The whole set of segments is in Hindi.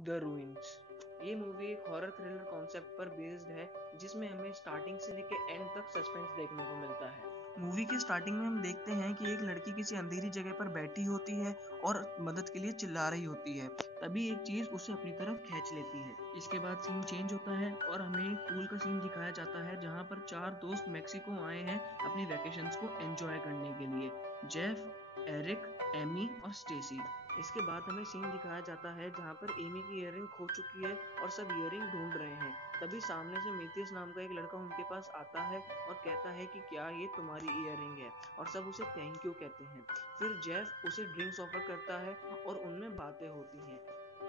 The ruins. ये मूवी एक हॉरर थ्रिलर कॉन्सेप्ट पर बेस्ड है, जिसमें हमें स्टार्टिंग से लेकर एंड तक सस्पेंस देखने को मिलता है। मूवी के स्टार्टिंग में हम देखते हैं कि एक लड़की किसी अंधेरी जगह पर बैठी होती है और मदद के लिए चिल्ला रही होती है। तभी एक चीज उसे अपनी तरफ खींच लेती है। इसके बाद सीन चेंज होता है और हमें एक पूल का सीन दिखाया जाता है, जहाँ पर 4 दोस्त मेक्सिको आए हैं अपनी वैकेशंस को एंजॉय करने के लिए। जेफ, एरिक, एमी और स्टेसी। इसके बाद हमें सीन दिखाया जाता है जहाँ पर एमी की इयररिंग खो चुकी है और सब इयररिंग ढूंढ रहे हैं। तभी सामने से मेथियस नाम का एक लड़का उनके पास आता है और कहता है कि क्या ये तुम्हारी इयररिंग है, और सब उसे थैंक यू कहते हैं। फिर जेफ उसे ड्रिंक्स ऑफर करता है और उनमें बातें होती हैं।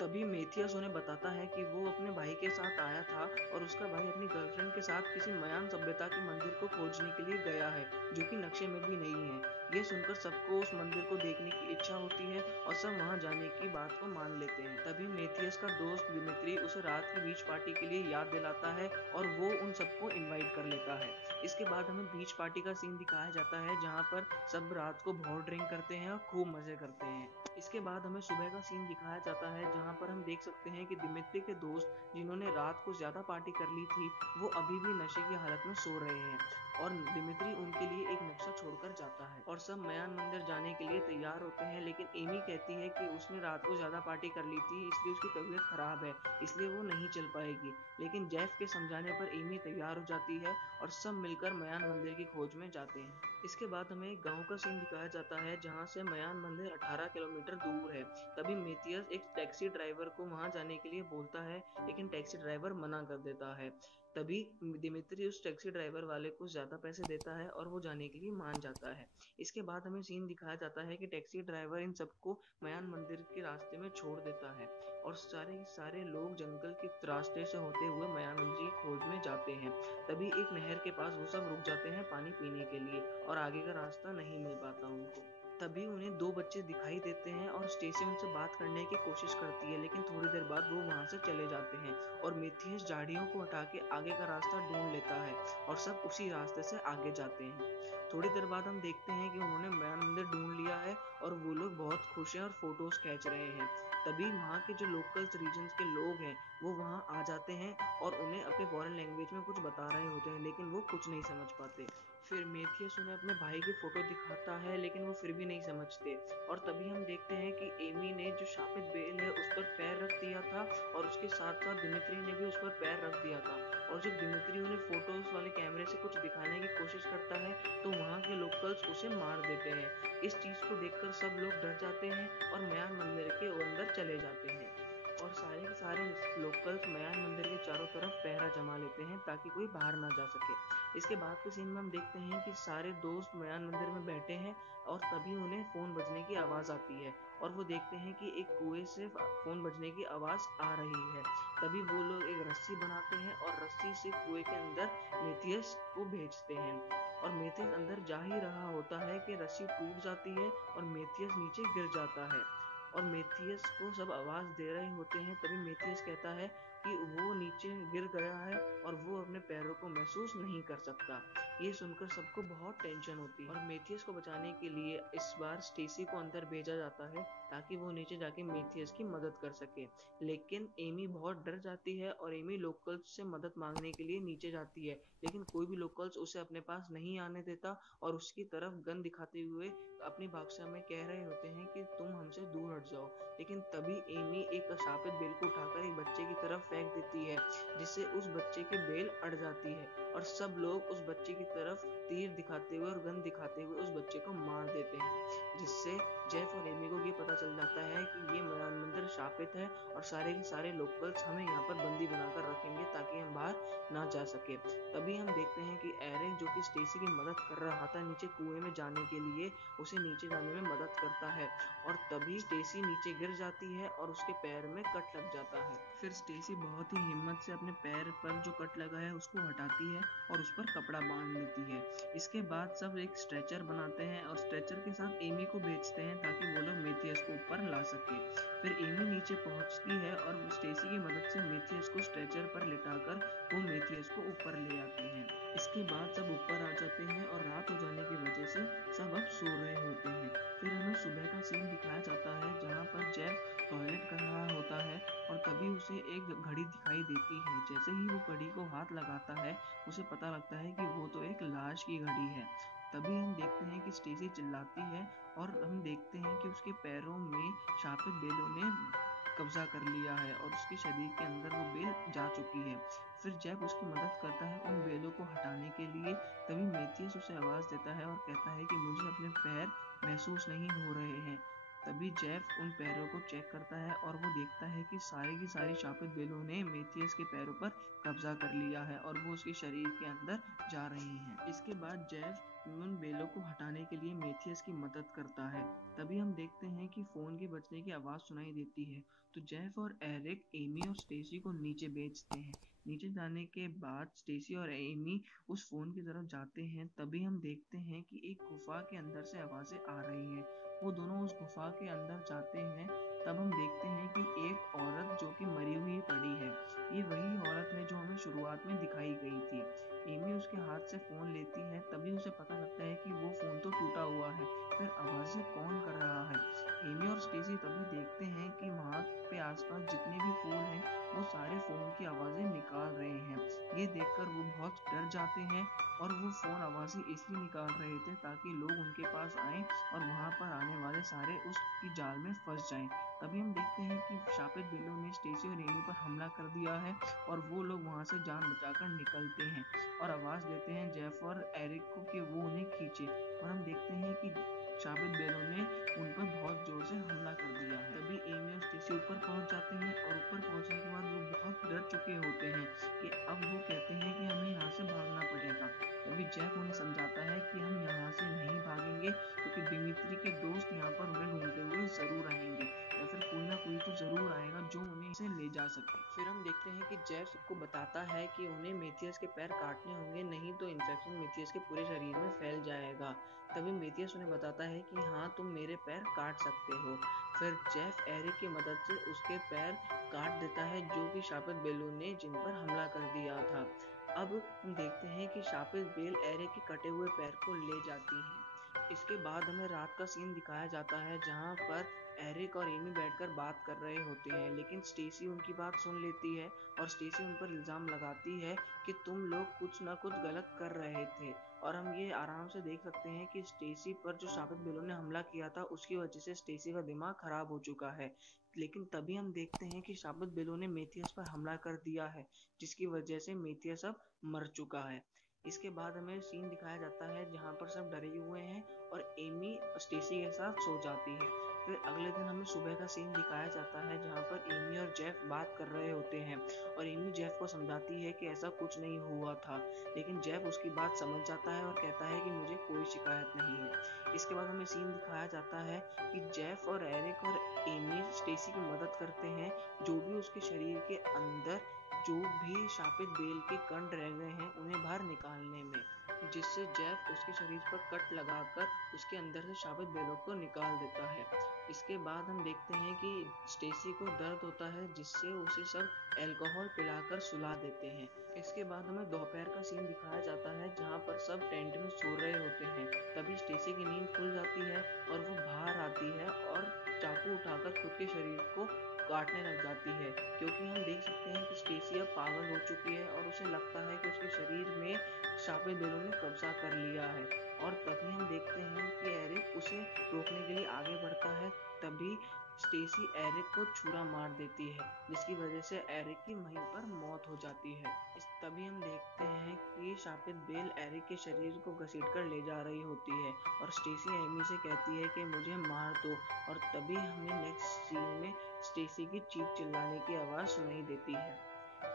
तभी मेथियस उन्हें बताता है कि वो अपने भाई के साथ आया था और उसका भाई अपनी गर्लफ्रेंड के साथ किसी मयान सभ्यता के मंदिर को खोजने के लिए गया है, जो कि नक्शे में भी नहीं है। ये सुनकर सबको उस मंदिर को देखने की इच्छा होती है और सब वहां जाने की बात को मान लेते हैं। तभी मेथियस का दोस्त दिमित्री उसे रात की बीच पार्टी के लिए याद दिलाता है और वो उन सबको इनवाइट कर लेता है। इसके बाद हमें बीच पार्टी का सीन दिखाया जाता है, जहाँ पर सब रात को बहुत ड्रिंक करते हैं और खूब मजे करते हैं। इसके बाद हमें सुबह का सीन दिखाया जाता है, जहाँ पर हम देख सकते हैं कि दिमित्री के दोस्त, जिन्होंने रात को ज्यादा पार्टी कर ली थी, वो अभी भी नशे की हालत में सो रहे हैं और दिमित्री उनके लिए एक नक्शा छोड़कर जाता है और सब मयान मंदिर जाने के लिए तैयार होते हैं। लेकिन एमी कहती है कि उसने रात को ज्यादा पार्टी कर ली थी, इसलिए उसकी तबीयत खराब है, इसलिए वो नहीं चल पाएगी। लेकिन जेफ के समझाने पर एमी तैयार हो जाती है और सब मिलकर मयान मंदिर की खोज में जाते हैं। इसके बाद हमें एक गांव का सीन दिखाया जाता है, जहां से मयान मंदिर 18 किलोमीटर दूर है। तभी मेथियस एक टैक्सी ड्राइवर को वहां जाने के लिए बोलता है, लेकिन टैक्सी ड्राइवर मना कर देता है। तभी दिमित्री उस टैक्सी ड्राइवर वाले को ज्यादा पैसे देता है और वो जाने के लिए मान जाता है। इसके बाद हमें सीन दिखाया जाता है कि टैक्सी ड्राइवर इन सबको मयान मंदिर के रास्ते में छोड़ देता है और सारे सारे लोग जंगल के रास्ते से होते हुए मयान मंदिर की खोज में जाते हैं। तभी एक नहर के पास वो सब रुक जाते हैं पानी पीने के लिए और आगे का रास्ता नहीं मिल पाता उनको। तभी उन्हें 2 बच्चे दिखाई देते हैं और स्टेसी उनसे बात करने की कोशिश करती है, लेकिन थोड़ी देर बाद वो वहां से चले जाते हैं और मेथियस झाड़ियों को हटा के आगे का रास्ता ढूंढ लेता है और सब उसी रास्ते से आगे जाते हैं। थोड़ी देर बाद हम देखते हैं कि उन्होंने मयान मंदिर ढूंढ लिया है और वो लोग बहुत खुश हैं और फोटोज खींच रहे हैं। तभी वहाँ के जो लोकल्स रीजन्स के लोग हैं, वो वहाँ आ जाते हैं और उन्हें अपने फॉरेन लैंग्वेज में कुछ बता रहे होते हैं, लेकिन वो कुछ नहीं समझ पाते। फिर मेथियस उन्हें अपने भाई की फोटो दिखाता है, लेकिन वो फिर भी नहीं समझते। और तभी हम देखते हैं कि एमी ने जो शापित बेल है उस पर पैर रख दिया था और उसके साथ साथ दिमित्री ने भी उस पर पैर रख दिया था। और जब दिमित्री उन्हें फोटोज वाले कैमरे से कुछ दिखाने की कोशिश करता है, तो वहाँ के लोकल्स उसे मार देते हैं। इस चीज को देखकर सब लोग डर जाते हैं और मयान मंदिर के अंदर चले जाते हैं और सारे के सारे लोकल्स मयान मंदिर के चारों तरफ पहरा जमा लेते हैं ताकि कोई बाहर ना जा सके। इसके बाद के सीन में हम देखते हैं कि सारे दोस्त मयान मंदिर में बैठे हैं और तभी उन्हें फोन बजने की आवाज आती है और वो देखते हैं कि एक कुएं से फोन बजने की आवाज आ रही है। तभी वो लोग एक रस्सी बनाते हैं और रस्सी से कुएं के अंदर मेथियस को भेजते हैं और मेथियस अंदर जा ही रहा होता है कि रस्सी टूट जाती है और मेथियस नीचे गिर जाता है और मेथियस को सब आवाज दे रहे होते हैं। तभी मेथियस कहता है कि वो नीचे गिर गया है और वो अपने पैरों को महसूस नहीं कर सकता। ये सुनकर सबको बहुत टेंशन होती है और मेथियस को बचाने के लिए इस बार स्टेसी को अंदर भेजा जाता है ताकि वो नीचे जाके मेथियस की मदद कर सके। लेकिन एमी बहुत डर जाती है और एमी लोकल्स से मदद मांगने के लिए नीचे जाती है, लेकिन कोई भी लोकल्स उसे अपने पास नहीं आने देता और उसकी तरफ गन दिखाते हुए अपनी भाषा में कह रहे होते हैं कि तुम हमसे दूर हट जाओ। लेकिन तभी एमी एक शापित बेल को उठाकर एक बच्चे की तरफ फेंक देती है, जिससे उस बच्चे की बेल अड़ जाती है और सब लोग उस बच्चे की तरफ तीर दिखाते हुए और गन दिखाते हुए उस बच्चे को मार देते हैं, जिससे जेफ और एमी को ये पता चल जाता है कि ये मयान मंदिर शापित है और सारे के सारे लोकल्स हमें यहाँ पर बंदी बनाकर रखेंगे ताकि हम बाहर ना जा सके। तभी हम देखते हैं कि एरिक, जो कि स्टेसी की मदद कर रहा था नीचे कुएं में जाने के लिए, उसे नीचे जाने में मदद करता है और तभी स्टेसी नीचे गिर जाती है और उसके पैर में कट लग जाता है। फिर स्टेसी बहुत ही हिम्मत से अपने पैर पर जो कट लगा है उसको हटाती है और उस पर कपड़ा बांध लेती है। इसके बाद सब एक स्ट्रेचर बनाते हैं और स्ट्रेचर के साथ एमी को भेजते हैं ताकि वो लोग मेथियस को ऊपर ला सके। फिर एमी नीचे पहुंचती है और स्टेसी की मदद से मेथियस को स्ट्रेचर पर लिटाकर वो मेथियस को ऊपर ले आती हैं। इसके बाद सब ऊपर आ जाते हैं और रात हो जाने की वजह से सब अब सो रहे होते हैं। फिर हमें सुबह का सीन दिखाया जाता है, जहाँ पर जेफ टॉयलेट कर रहा होता है और तभी उसे एक घड़ी दिखाई देती है। जैसे ही वो घड़ी को हाथ लगाता है उसे पता लगता है कि वो तो एक लाश की घड़ी है। तभी हम देखते हैं कि स्टेसी चिल्लाती है और हम देखते हैं कि उसके पैरों में शापित बेलों ने कब्जा कर लिया है और उसके शरीर के अंदर वो बेल जा चुकी है। फिर जेफ उसकी मदद करता है उन बेलों को हटाने के लिए। तभी मेथियस उसे आवाज़ देता है और कहता है कि मुझे अपने पैर महसूस नहीं हो रहे हैं। तभी जेफ उन पैरों को चेक करता है और वो देखता है कि सारी की सारी शापित बेलों ने मेथियस के पैरों पर कब्जा कर लिया है और वो उसके शरीर के अंदर जा रही हैं। इसके बाद जेफ उन बेलों को हटाने के लिए मेथियस की मदद करता है। तभी हम देखते हैं कि फ़ोन के बजने की आवाज़ सुनाई देती है, तो जेफ और एरिक एमी और स्टेसी को नीचे भेजते हैं। नीचे जाने के बाद स्टेसी और एमी उस फ़ोन की तरफ जाते हैं। तभी हम देखते हैं कि एक गुफा के अंदर से आवाज़ें आ रही हैं। वो दोनों उस गुफा के अंदर जाते हैं। तब हम देखते हैं कि एक औरत जो कि मरी हुई पड़ी है। ये वही औरत है जो हमें शुरुआत में दिखाई गई थी। एमी उसके हाथ से फ़ोन लेती है। तभी उसे पता लगता है कि वो फ़ोन तो टूटा हुआ है, फिर आवाज़ें कौन कर रहा है। एमी और स्टेसी तभी देखते हैं कि वहाँ पे आसपास जितने भी फूल हैं वो सारे फ़ोन की आवाज़ें निकाल रहे हैं। ये देखकर वो बहुत डर जाते हैं और वो फ़ोन आवाज़ें इसलिए निकाल रहे थे ताकि लोग उनके पास आएँ और वहाँ पर आने वाले सारे उसकी जाल में फंस जाएं। तभी हम देखते हैं कि शापित बेलों ने स्टेसी और एमी पर हमला कर दिया है और वो लोग वहाँ से जान बचाकर निकलते हैं और आवाज़ देते हैं जेफ और एरिक को कि वो उन्हें खींचे। और हम देखते हैं कि शापित बेलों ने उन पर बहुत जोर से हमला कर दिया है। तभी एमी और स्टेसी ऊपर पहुंच जाते हैं और ऊपर पहुंचने के बाद वो बहुत डर चुके होते हैं कि अब वो कहते हैं कि हमें यहाँ से भागना पड़ेगा। तभी जेफ उन्हें समझाता है कि हम यहाँ से नहीं भागेंगे क्योंकि दिमित्री के दोस्त यहाँ पर उन्हें ढूंढते हुए ज़रूर आएंगे या फिर कोई ना कोई तो ज़रूर आएगा जो उन्हें इसे ले जा सके। फिर हम देखते हैं कि जेफ सबको बताता है कि उन्हें मेथियस के पैर काटने होंगे, नहीं तो इन्फेक्शन मेथियस के पूरे शरीर में फैल जाएगा। तभी मेथियस उन्हें बताता है कि हाँ, तुम मेरे पैर काट सकते हो। फिर जेफ एरिक की मदद से उसके पैर काट देता है जो कि शापित बेलों ने जिन पर हमला कर दिया था। अब हम देखते हैं कि शापित बेल एरिक के कटे हुए पैर को ले जाती हैं। इसके बाद हमें रात का सीन दिखाया जाता है जहाँ पर एरिक और एमी बैठकर बात कर रहे होते हैं, लेकिन स्टेसी उनकी बात सुन लेती है और स्टेसी उन पर इल्ज़ाम लगाती है कि तुम लोग कुछ ना कुछ गलत कर रहे थे। और हम ये आराम से देख सकते हैं कि स्टेसी पर जो शापित बेलों ने हमला किया था उसकी वजह से स्टेसी का दिमाग खराब हो चुका है। लेकिन तभी हम देखते हैं कि शापित बेलों ने मेथियस पर हमला कर दिया है जिसकी वजह से मेथियस अब मर चुका है। इसके बाद हमें सीन दिखाया जाता है जहाँ पर सब डरे हुए हैं और एमी स्टेसी के साथ सो जाती है। फिर अगले दिन हमें सुबह का सीन दिखाया जाता है जहाँ पर एमी और जेफ बात कर रहे होते हैं और एमी जेफ को समझाती है कि ऐसा कुछ नहीं हुआ था, लेकिन जेफ उसकी बात समझ जाता है और कहता है कि मुझे कोई शिकायत नहीं है। इसके बाद हमें सीन दिखाया जाता है कि जेफ और एरिक और एमी स्टेसी की मदद करते हैं जो भी उसके शरीर के अंदर जो भी शापित बेल के कण रह गए हैं उन्हें बाहर निकालने में, जिससे जेफ उसके शरीर पर कट लगाकर उसके अंदर से शापित बेलों को निकाल देता है। इसके बाद हम देखते हैं कि स्टेसी को दर्द होता है जिससे उसे सब अल्कोहल पिलाकर सुला देते हैं। इसके बाद हमें दोपहर का सीन दिखाया जाता है जहाँ पर सब टेंट में सो रहे होते हैं। तभी स्टेसी की नींद खुल जाती है और वो बाहर आती है और चाकू उठाकर खुद के शरीर को काटने लग जाती है, क्योंकि हम देख सकते हैं कि स्टेसी अब पागल हो चुकी है और उसे लगता है कि उसके शरीर में शापित बेलों ने कब्जा कर लिया है। और तभी हम देखते हैं कि एरिक उसे रोकने के लिए आगे बढ़ता है। तभी स्टेसी एरिक को छुरा मार देती है जिसकी वजह से एरिक की वहीं पर मौत हो जाती है। तभी हम देखते हैं कि शापित बेल एरिक के शरीर को घसीटकर ले जा रही होती है और स्टेसी एमी से कहती है कि मुझे मार दो। और तभी हमें नेक्स्ट सीन में स्टेसी की चीख चिल्लाने की आवाज़ सुनाई देती है।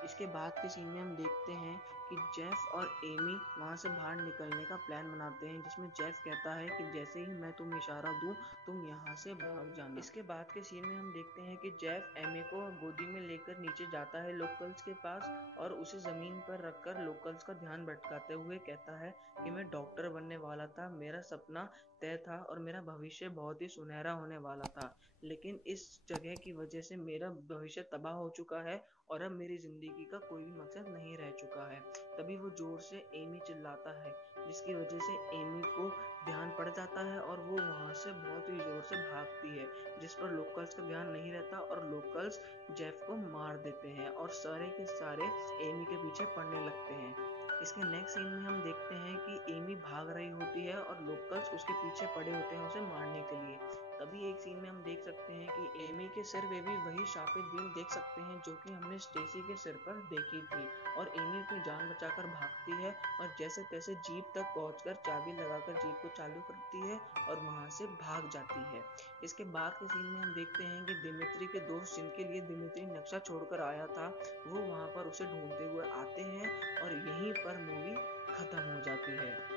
इसके बाद के सीन में हम देखते हैं कि जेफ और एमी वहाँ से बाहर निकलने का प्लान बनाते हैं, जिसमें जेफ कहता है कि जैसे ही मैं तुम्हें इशारा दूं तुम यहाँ से भाग जाना। इसके बाद के सीन में हम देखते हैं कि जेफ एमी को गोदी में लेकर नीचे जाता है लोकल्स के पास और उसे ज़मीन पर रखकर लोकल्स का ध्यान भटकाते हुए कहता है कि मैं डॉक्टर बनने वाला था, मेरा सपना तय था और मेरा भविष्य बहुत ही सुनहरा होने वाला था, लेकिन इस जगह की वजह से मेरा भविष्य तबाह हो चुका है और अब मेरी ज़िंदगी का कोई भी मकसद नहीं रह चुका है। तभी वो ज़ोर से एमी चिल्लाता है जिसकी वजह से एमी को ध्यान पड़ जाता है और वो वहाँ से बहुत ही जोर से भागती है, जिस पर लोकल्स का ध्यान नहीं रहता और लोकल्स जेफ को मार देते हैं और सारे के सारे एमी के पीछे पड़ने लगते हैं। इसके नेक्स्ट सीन में हम देखते हैं कि एमी भाग रही होती है और लोकल्स उसके पीछे पड़े होते हैं उसे मारने के लिए। तभी एक सीन में हम देख सकते हैं कि एमी के सिर पे भी वही शापित बीम देख सकते हैं जो कि हमने स्टेसी के सिर पर देखी थी, और एमी अपनी जान बचाकर भागती है और जैसे तैसे जीप तक पहुंचकर चाबी लगाकर जीप को चालू करती है और वहां से भाग जाती है। इसके बाद के सीन में हम देखते हैं कि दिमित्री के दोस्त, जिनके लिए दिमित्री नक्शा छोड़कर आया था, वो वहां पर उसे ढूंढते हुए आते हैं और यहीं पर मूवी खत्म हो जाती है।